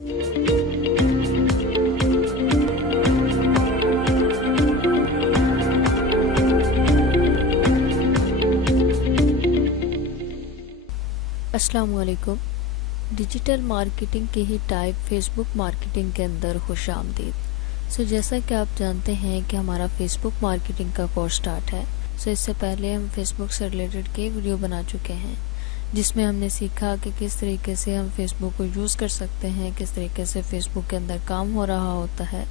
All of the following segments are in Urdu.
السلام علیکم۔ ڈیجیٹل مارکیٹنگ کی ہی ٹائپ فیس بک مارکیٹنگ کے اندر خوش آمدید۔ جیسا کہ آپ جانتے ہیں کہ ہمارا فیس بک مارکیٹنگ کا کورس سٹارٹ ہے۔ اس سے پہلے ہم فیس بک سے ریلیٹڈ کئی ویڈیو بنا چکے ہیں، جس میں ہم نے سیکھا کہ کس طریقے سے ہم فیس بک کو یوز کر سکتے ہیں، کس طریقے سے فیس بک کے اندر کام ہو رہا ہوتا ہے،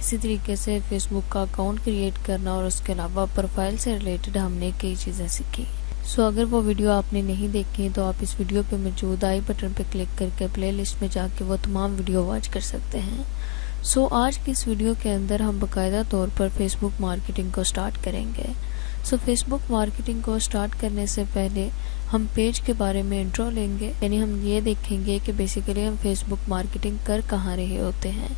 اسی طریقے سے فیس بک کا اکاؤنٹ کریٹ کرنا، اور اس کے علاوہ پروفائل سے ریلیٹڈ ہم نے کئی چیزیں سیکھی۔ اگر وہ ویڈیو آپ نے نہیں دیکھی تو آپ اس ویڈیو پہ موجود آئی بٹن پہ کلک کر کے پلے لسٹ میں جا کے وہ تمام ویڈیو واچ کر سکتے ہیں۔ آج کی اس ویڈیو کے اندر ہم باقاعدہ طور پر فیس بک مارکیٹنگ کو سٹارٹ کریں گے۔ فیس بک مارکیٹنگ کو سٹارٹ کرنے سے پہلے ہم پیج کے بارے میں انٹرو لیں گے، یعنی ہم یہ دیکھیں گے کہ بیسیکلی ہم فیس بک مارکیٹنگ کر کہاں رہے ہوتے ہیں،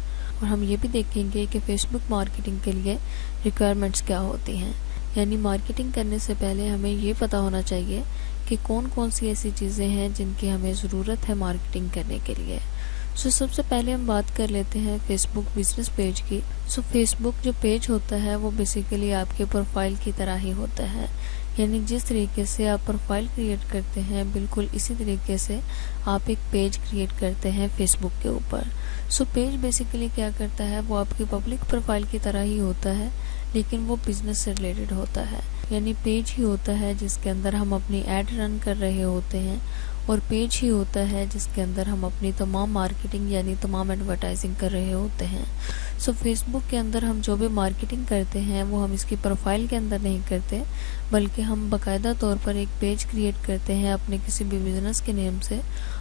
اور ہم یہ بھی دیکھیں گے کہ فیس بک مارکیٹنگ کے لیے ریکوائرمنٹس کیا ہوتی ہیں۔ یعنی مارکیٹنگ کرنے سے پہلے ہمیں یہ پتہ ہونا چاہیے کہ کون کون سی ایسی چیزیں ہیں جن کی ہمیں ضرورت ہے مارکیٹنگ کرنے کے لیے۔ سب سے پہلے ہم بات کر لیتے ہیں فیس بک بزنس پیج کی۔ فیس بک جو پیج ہوتا ہے وہ بیسیکلی آپ کے پروفائل کی طرح ہی ہوتا ہے، یعنی جس طریقے سے آپ پروفائل کریٹ کرتے ہیں بالکل اسی طریقے سے آپ ایک پیج کریٹ کرتے ہیں فیس بک کے اوپر۔ پیج بیسیکلی کیا کرتا ہے، وہ آپ کی پبلک پروفائل کی طرح ہی ہوتا ہے، لیکن وہ بزنس سے ریلیٹڈ ہوتا ہے، یعنی پیج ہی ہوتا ہے جس کے اندر ہم اپنی ایڈ رن کر رہے ہوتے ہیں، اور پیج ہی ہوتا ہے جس کے اندر ہم اپنی تمام مارکیٹنگ یعنی تمام ایڈورٹائزنگ کر رہے ہوتے ہیں۔ فیس بک کے اندر ہم جو بھی مارکیٹنگ کرتے ہیں وہ ہم اس کی پروفائل کے اندر نہیں کرتے، بلکہ ہم باقاعدہ طور پر ایک پیج کریٹ کرتے ہیں اپنے کسی بھی بزنس کے نیم سے،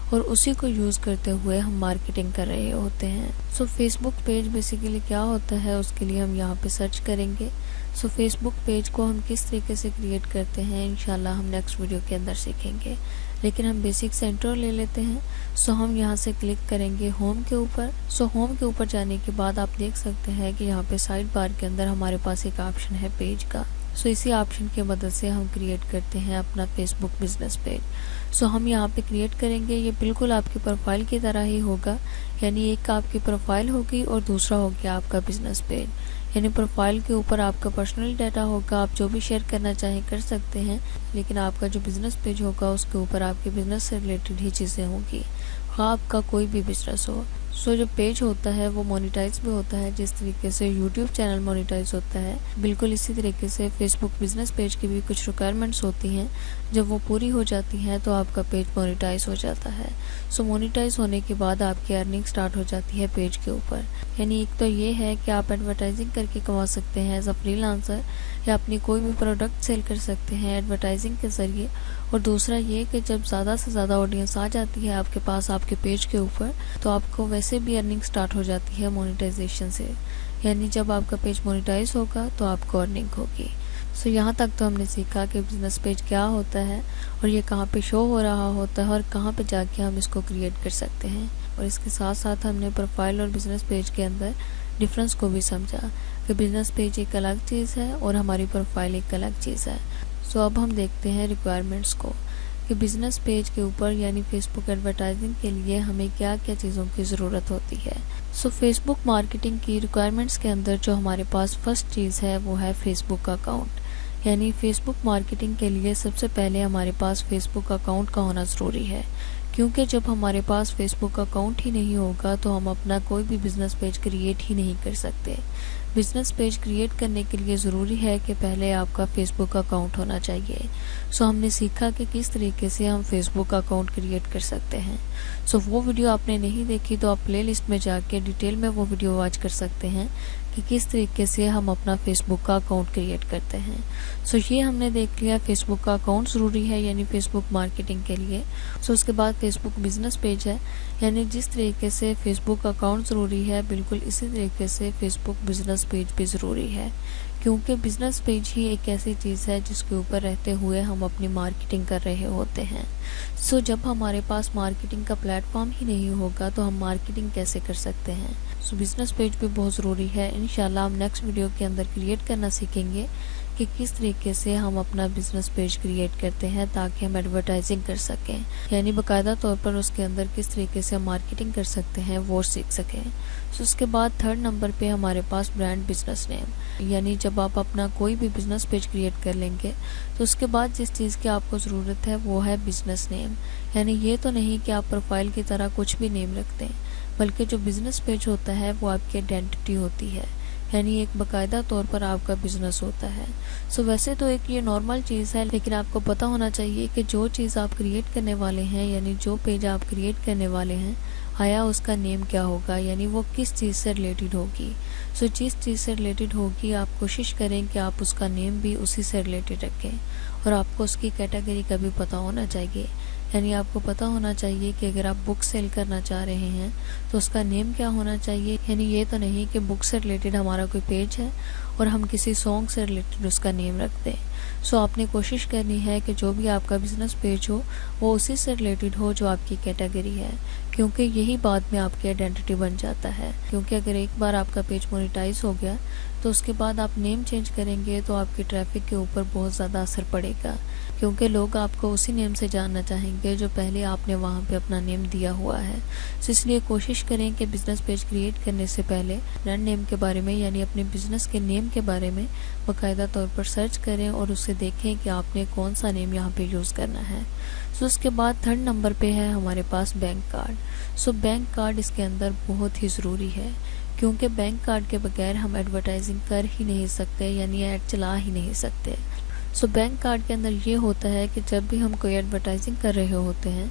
اور اسی کو یوز کرتے ہوئے ہم مارکیٹنگ کر رہے ہوتے ہیں۔ فیس بک پیج بیسیکلی کیا ہوتا ہے اس کے لیے ہم یہاں پہ سرچ کریں گے۔ فیس بک پیج کو ہم کس طریقے سے کریٹ کرتے ہیں انشاءاللہ ہم نیکسٹ ویڈیو کے اندر سیکھیں گے، لیکن ہم بیسک سے انٹرو لے لیتے ہیں۔ ہم یہاں سے کلک کریں گے ہوم کے اوپر۔ ہوم کے اوپر جانے کے بعد آپ دیکھ سکتے ہیں کہ یہاں پہ سائڈ بار کے اندر ہمارے پاس ایک آپشن ہے پیج کا۔ اسی آپشن کی مدد سے ہم کریٹ کرتے ہیں اپنا فیس بک بزنس پیج۔ ہم یہاں پہ کریٹ کریں گے، یہ بالکل آپ کی پروفائل کی طرح ہی ہوگا، یعنی ایک آپ کی پروفائل ہوگی اور دوسرا ہوگا آپ کا بزنس پیج۔ یعنی پروفائل کے اوپر آپ کا پرسنل ڈیٹا ہوگا، آپ جو بھی شیئر کرنا چاہیں کر سکتے ہیں، لیکن آپ کا جو بزنس پیج ہوگا اس کے اوپر آپ کے بزنس سے ریلیٹڈ ہی چیزیں ہوں گی، خواہ آپ کا کوئی بھی بزنس ہو۔ جو پیج ہوتا ہے وہ مونیٹائز بھی ہوتا ہے، جس طریقے سے یوٹیوب چینل مونیٹائز ہوتا ہے، بالکل اسی طریقے سے فیس بک بزنس پیج کی بھی کچھ ریکوائرمنٹس ہوتی ہیں، جب وہ پوری ہو جاتی ہیں تو آپ کا پیج مونیٹائز ہو جاتا ہے۔ مونیٹائز ہونے کے بعد آپ کی ارننگ سٹارٹ ہو جاتی ہے پیج کے اوپر۔ یعنی ایک تو یہ ہے کہ آپ ایڈورٹائزنگ کر کے کما سکتے ہیں ایز اے فری لانسر، یا اپنی کوئی بھی پروڈکٹ سیل کر سکتے ہیں ایڈورٹائزنگ کے ذریعے، اور دوسرا یہ کہ جب زیادہ سے زیادہ آڈینس آ جاتی ہے آپ کے پاس آپ کے پیج کے اوپر، تو آپ کو ویسے بھی ارننگ سٹارٹ ہو جاتی ہے مونیٹائزیشن سے، یعنی جب آپ کا پیج مونیٹائز ہوگا تو آپ کو ارننگ ہوگی۔ یہاں تک تو ہم نے سیکھا کہ بزنس پیج کیا ہوتا ہے، اور یہ کہاں پہ شو ہو رہا ہوتا ہے، اور کہاں پہ جا کے ہم اس کو کریٹ کر سکتے ہیں، اور اس کے ساتھ ساتھ ہم نے پروفائل اور بزنس پیج کے اندر ڈفرنس کو بھی سمجھا کہ بزنس پیج ایک الگ چیز ہے اور ہماری پروفائل ایک الگ چیز ہے۔ اب ہم دیکھتے ہیں ریکوائرمنٹس کو کہ بزنس پیج کے اوپر یعنی فیس بک ایڈورٹائزنگ کے لیے ہمیں کیا کیا چیزوں کی ضرورت ہوتی ہے۔ فیس بک مارکیٹنگ کی ریکوائرمنٹس کے اندر جو ہمارے پاس فرسٹ چیز ہے وہ ہے فیس بک اکاؤنٹ۔ یعنی فیس بک مارکیٹنگ کے لیے سب سے پہلے ہمارے پاس فیس بک اکاؤنٹ کا ہونا ضروری ہے، کیونکہ جب ہمارے پاس فیس بک اکاؤنٹ ہی نہیں ہوگا تو ہم اپنا کوئی بھی بزنس پیج کریٹ ہی نہیں کر سکتے۔ بزنس پیج کریٹ کرنے کے لیے ضروری ہے کہ پہلے آپ کا فیس بک اکاؤنٹ ہونا چاہیے۔ ہم نے سیکھا کہ کس طریقے سے ہم فیس بک اکاؤنٹ کریٹ کر سکتے ہیں۔ وہ ویڈیو آپ نے نہیں دیکھی تو آپ پلے لسٹ میں جا کے ڈیٹیل میں وہ ویڈیو واچ کر سکتے ہیں کہ کس طریقے سے ہم اپنا فیس بک کا اکاؤنٹ کریٹ کرتے ہیں۔ یہ ہم نے دیکھ لیا فیس بک کا اکاؤنٹ ضروری ہے یعنی فیس بک مارکیٹنگ کے لیے۔ اس کے بعد فیس بک بزنس پیج ہے، یعنی جس طریقے سے فیس بک اکاؤنٹ ضروری ہے بالکل اسی طریقے سے فیس بک بزنس پیج بھی ضروری ہے، کیونکہ بزنس پیج ہی ایک ایسی چیز ہے جس کے اوپر رہتے ہوئے ہم اپنی مارکیٹنگ کر رہے ہوتے ہیں۔ جب ہمارے پاس مارکیٹنگ کا پلیٹ فارم ہی نہیں ہوگا تو ہم مارکیٹنگ کیسے کر سکتے ہیں۔ بزنس پیج بھی بہت ضروری ہے، انشاءاللہ ہم نیکسٹ ویڈیو کے اندر کریٹ کرنا سیکھیں گے کہ کس طریقے سے ہم اپنا بزنس پیج کریٹ کرتے ہیں تاکہ ہم ایڈورٹائزنگ کر سکیں، یعنی باقاعدہ طور پر اس کے اندر کس طریقے سے ہم مارکیٹنگ کر سکتے ہیں وہ سیکھ سکیں۔ اس کے بعد 3rd نمبر پہ ہمارے پاس برانڈ بزنس نیم، یعنی جب آپ اپنا کوئی بھی بزنس پیج کریٹ کر لیں گے تو اس کے بعد جس چیز کی آپ کو ضرورت ہے وہ ہے بزنس نیم، یعنی یہ تو نہیں کہ آپ پروفائل کی طرح کچھ بھی نیم رکھتے ہیں، بلکہ جو بزنس پیج ہوتا ہے وہ آپ کی آئیڈینٹی ہوتی ہے، یعنی ایک باقاعدہ طور پر آپ کا بزنس ہوتا ہے۔ ویسے تو ایک یہ نارمل چیز ہے، لیکن آپ کو پتہ ہونا چاہیے کہ جو چیز آپ کریٹ کرنے والے ہیں، یعنی جو پیج آپ کریٹ کرنے والے ہیں، آیا اس کا نیم کیا ہوگا، یعنی وہ کس چیز سے ریلیٹڈ ہوگی۔ جس چیز سے ریلیٹڈ ہوگی آپ کوشش کریں کہ آپ اس کا نیم بھی اسی سے ریلیٹڈ رکھیں، اور آپ کو اس کی کیٹیگری کا بھی پتہ ہونا چاہیے، یعنی آپ کو پتہ ہونا چاہیے کہ اگر آپ بک سیل کرنا چاہ رہے ہیں تو اس کا نیم کیا ہونا چاہیے، یعنی یہ تو نہیں کہ بک سے ریلیٹڈ ہمارا کوئی پیج ہے اور ہم کسی سانگ سے ریلیٹڈ اس کا نیم رکھ دیں۔ آپ نے کوشش کرنی ہے کہ جو بھی آپ کا بزنس پیج ہو وہ اسی سے ریلیٹڈ ہو جو آپ کی کیٹیگری ہے، کیونکہ یہی بعد میں آپ کی آئیڈینٹی بن جاتا ہے، کیونکہ اگر ایک بار آپ کا پیج مونیٹائز ہو گیا تو اس کے بعد آپ نیم چینج کریں گے تو آپ کی ٹریفک کے اوپر بہت زیادہ اثر پڑے گا، کیونکہ لوگ آپ کو اسی نیم سے جاننا چاہیں گے جو پہلے آپ نے وہاں پہ اپنا نیم دیا ہوا ہے۔ اس لیے کوشش کریں کہ بزنس پیج کریٹ کرنے سے پہلے برانڈ نیم کے بارے میں، یعنی اپنے بزنس کے نیم کے بارے میں باقاعدہ طور پر سرچ کریں اور اسے دیکھیں کہ آپ نے کون سا نیم یہاں پہ یوز کرنا ہے۔ اس کے بعد 3rd نمبر پہ ہے ہمارے پاس بینک کارڈ۔ بینک کارڈ اس کے اندر بہت ہی ضروری ہے، کیونکہ بینک کارڈ کے بغیر ہم ایڈورٹائزنگ کر ہی نہیں سکتے، یعنی ایڈ چلا ہی نہیں سکتے۔ بینک کارڈ کے اندر یہ ہوتا ہے کہ جب بھی ہم کوئی ایڈورٹائزنگ کر رہے ہوتے ہیں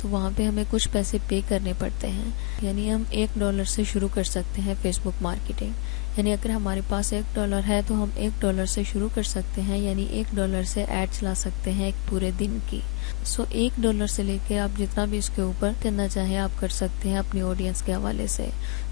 تو وہاں پہ ہمیں کچھ پیسے پے کرنے پڑتے ہیں، یعنی ہم $1 سے شروع کر سکتے ہیں فیس بک مارکیٹنگ، یعنی اگر ہمارے پاس $1 ہے تو ہم $1 سے شروع کر سکتے ہیں، یعنی $1 سے ایڈ چلا سکتے ہیں ایک پورے دن کی۔ $1 سے لے کے آپ جتنا بھی اس کے اوپر کرنا چاہیں آپ کر سکتے ہیں اپنی آڈینس کے حوالے سے۔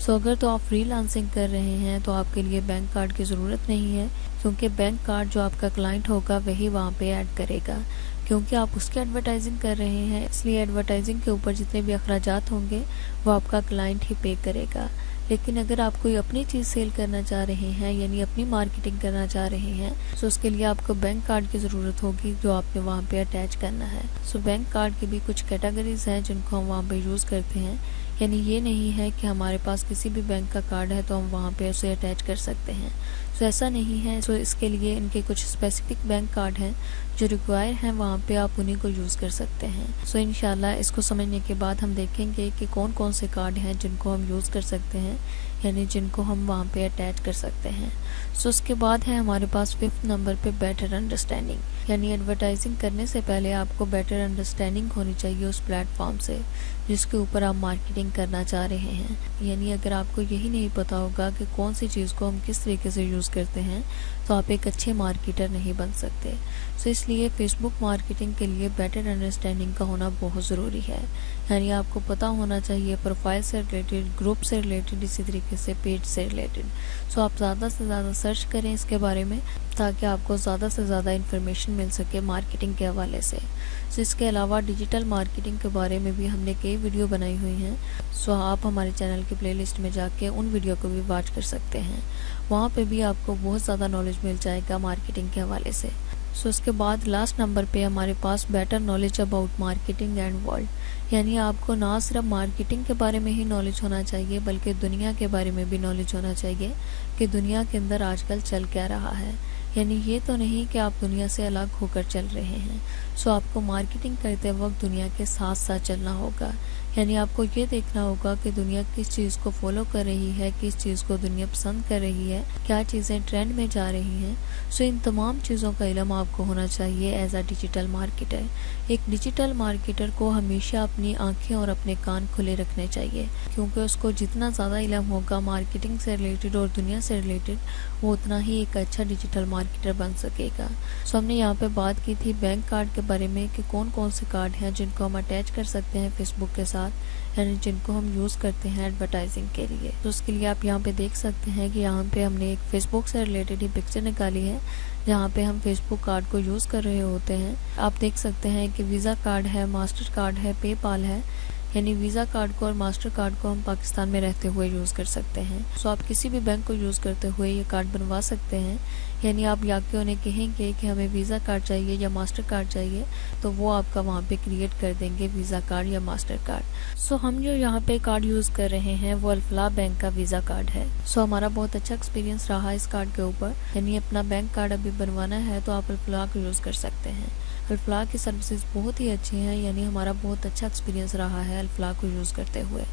اگر تو آپ فری لانسنگ کر رہے ہیں تو آپ کے لیے بینک کارڈ کی ضرورت نہیں ہے، کیونکہ بینک کارڈ جو آپ کا کلائنٹ ہوگا وہی وہاں پہ ایڈ کرے گا، کیونکہ آپ اس کی ایڈورٹائزنگ کر رہے ہیں، اس لیے ایڈورٹائزنگ کے اوپر جتنے بھی اخراجات ہوں گے وہ آپ کا کلائنٹ ہی پے کرے گا۔ لیکن اگر آپ کوئی اپنی چیز سیل کرنا چاہ رہے ہیں، یعنی اپنی مارکیٹنگ کرنا چاہ رہے ہیں، اس کے لیے آپ کو بینک کارڈ کی ضرورت ہوگی جو آپ نے وہاں پہ اٹیچ کرنا ہے۔ بینک کارڈ کی بھی کچھ کیٹیگریز ہیں جن کو ہم وہاں پہ یوز کرتے ہیں، یعنی یہ نہیں ہے کہ ہمارے پاس کسی بھی بینک کا کارڈ ہے تو ہم وہاں پہ اسے اٹیچ کر سکتے ہیں، ایسا نہیں ہے۔ اس کے لیے ان کے کچھ اسپیسیفک بینک کارڈ ہیں جو ریکوائر ہیں، وہاں پہ آپ انہیں کو یوز کر سکتے ہیں۔ انشاءاللہ اس کو سمجھنے کے بعد ہم دیکھیں گے کہ کون کون سے کارڈ ہیں جن کو ہم یوز کر سکتے ہیں، یعنی جن کو ہم وہاں پہ اٹیچ کر سکتے ہیں۔ اس کے بعد ہے ہمارے پاس 5th نمبر پہ بیٹر انڈرسٹینڈنگ، یعنی ایڈورٹائزنگ کرنے سے پہلے آپ کو بیٹر انڈرسٹینڈنگ ہونی چاہیے اس پلیٹ فارم سے جس کے اوپر آپ مارکیٹنگ کرنا چاہ رہے ہیں، یعنی اگر آپ کو یہی نہیں پتا ہوگا کہ کون سی چیز کو ہم کس طریقے سے یوز کرتے ہیں تو آپ ایک اچھے مارکیٹر نہیں بن سکتے۔ اس لیے فیس بک مارکیٹنگ کے لیے بیٹر انڈرسٹینڈنگ کا ہونا بہت ضروری ہے، یعنی آپ کو پتہ ہونا چاہیے پروفائل سے ریلیٹڈ، گروپ سے ریلیٹڈ، اسی طریقے سے پیج سے ریلیٹڈ۔ آپ زیادہ سے زیادہ سرچ کریں اس کے بارے میں تاکہ آپ کو زیادہ سے زیادہ انفارمیشن مل سکے مارکیٹنگ کے حوالے سے۔ اس کے علاوہ ڈیجیٹل مارکیٹنگ کے بارے میں بھی ہم نے کئی ویڈیو بنائی ہوئی ہیں، آپ ہمارے چینل کی پلے لسٹ میں جا کے ان ویڈیو کو بھی واچ کر سکتے ہیں، وہاں پہ بھی آپ کو بہت زیادہ نالج مل جائے گا مارکیٹنگ کے حوالے سے۔ اس کے بعد لاسٹ نمبر پہ ہمارے پاس better knowledge about marketing and world, یعنی آپ کو نہ صرف مارکیٹنگ کے بارے میں ہی نالج ہونا چاہیے بلکہ دنیا کے بارے میں بھی نالج ہونا چاہیے کہ دنیا کے اندر آج کل چل کیا رہا ہے، یعنی یہ تو نہیں کہ آپ دنیا سے الگ ہو کر چل رہے ہیں۔ آپ کو مارکیٹنگ کرتے وقت دنیا کے ساتھ ساتھ چلنا ہوگا، یعنی آپ کو یہ دیکھنا ہوگا کہ دنیا کس چیز کو فالو کر رہی ہے، کس چیز کو دنیا پسند کر رہی ہے، کیا چیزیں ٹرینڈ میں جا رہی ہیں۔ ان تمام چیزوں کا علم آپ کو ہونا چاہیے ایز اے ڈیجیٹل مارکیٹر۔ ایک ڈیجیٹل مارکیٹر کو ہمیشہ اپنی آنکھیں اور اپنے کان کھلے رکھنے چاہیے، کیونکہ اس کو جتنا زیادہ علم ہوگا مارکیٹنگ سے ریلیٹڈ اور دنیا سے ریلیٹڈ وہ اتنا ہی ایک اچھا ڈیجیٹل مارکیٹر بن سکے گا۔ ہم نے یہاں پہ بات کی تھی بینک کارڈ کے بارے میں کہ کون کون سے کارڈ ہیں جن کو ہم اٹیچ کر سکتے ہیں فیس بک کے ساتھ، یعنی جن کو ہم یوز کرتے ہیں ایڈورٹائزنگ کے لیے۔ اس کے لیے آپ یہاں پہ دیکھ سکتے ہیں کہ یہاں پہ ہم نے ایک فیس بک سے ریلیٹڈ ہی پکچر نکالی ہے جہاں پہ ہم فیس بک کارڈ کو یوز کر رہے ہوتے ہیں۔ آپ دیکھ سکتے ہیں کہ ویزا کارڈ ہے، ماسٹر کارڈ ہے، پے پال ہے، یعنی ویزا کارڈ کو اور ماسٹر کارڈ کو ہم پاکستان میں رہتے ہوئے یوز کر سکتے ہیں. سو آپ کسی بھی بینک کو یوز کرتے ہوئے یہ کارڈ بنوا سکتے ہیں. یعنی آپ یا کے انہیں کہیں گے کہ ہمیں ویزا کارڈ چاہیے یا ماسٹر کارڈ چاہیے تو وہ آپ کا وہاں پہ کریٹ کر دیں گے ویزا کارڈ یا ماسٹر کارڈ. سو ہم جو یہاں پہ کارڈ یوز کر رہے ہیں وہ الفلاح بینک کا ویزا کارڈ ہے. سو ہمارا بہت اچھا ایکسپیرینس رہا اس کارڈ کے اوپر. یعنی اپنا بینک کارڈ ابھی بنوانا ہے تو آپ الفلاح کو یوز کر سکتے ہیں. الفلاح کی سروسز بہت ہی اچھی ہیں. یعنی ہمارا بہت اچھا ایکسپیرینس رہا ہے الفلاح کو یوز کرتے ہوئے.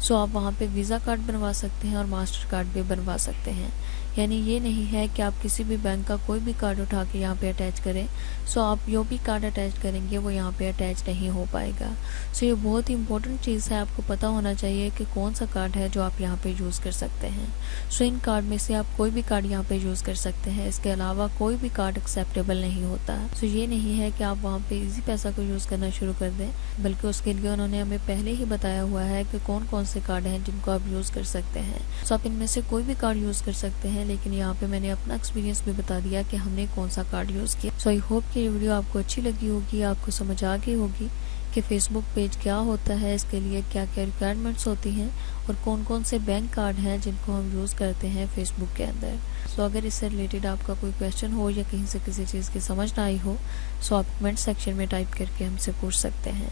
سو آپ وہاں پہ ویزا کارڈ بنوا سکتے ہیں اور ماسٹر کارڈ بھی بنوا سکتے ہیں. یعنی یہ نہیں ہے کہ آپ کسی بھی بینک کا کوئی بھی کارڈ اٹھا کے یہاں پہ اٹیچ کریں. سو آپ جو بھی کارڈ اٹیچ کریں گے وہ یہاں پہ اٹیچ نہیں ہو پائے گا. سو یہ بہت ہی امپورٹنٹ چیز ہے. آپ کو پتہ ہونا چاہیے کہ کون سا کارڈ ہے جو آپ یہاں پہ یوز کر سکتے ہیں. سو ان کارڈ میں سے آپ کوئی بھی کارڈ یہاں پہ یوز کر سکتے ہیں. اس کے علاوہ کوئی بھی کارڈ ایکسیپٹیبل نہیں ہوتا. سو یہ نہیں ہے کہ آپ وہاں پہ ایزی پیسہ کو یوز کرنا شروع کر دیں, بلکہ اس کے لیے انہوں نے ہمیں پہلے ہی بتایا ہوا ہے کہ کون سے کارڈ ہیں جن کو آپ یوز کر سکتے ہیں. سو آپ ان میں سے کوئی بھی کارڈ یوز کر سکتے ہیں, لیکن یہاں پہ میں نے اپنا ایکسپیرینس بھی بتا دیا کہ ہم نے کون سا کارڈ یوز کیا. سو آئی ہوپ کہ یہ ویڈیو آپ کو اچھی لگی ہوگی, آپ کو سمجھ آ گئی ہوگی کہ فیس بک پیج کیا ہوتا ہے, اس کے لیے کیا کیا ریکوائرمنٹس ہوتی ہیں اور کون سے بینک کارڈ ہیں جن کو ہم یوز کرتے ہیں فیس بک کے اندر. سو اگر اس سے ریلیٹڈ آپ کا کوئی کویشچن ہو یا کہیں سے کسی چیز کی سمجھ نہ آئی ہو سو آپ کمنٹ سیکشن میں ٹائپ کر کے ہم سے پوچھ سکتے ہیں.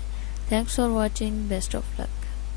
Thanks for watching. Best of look.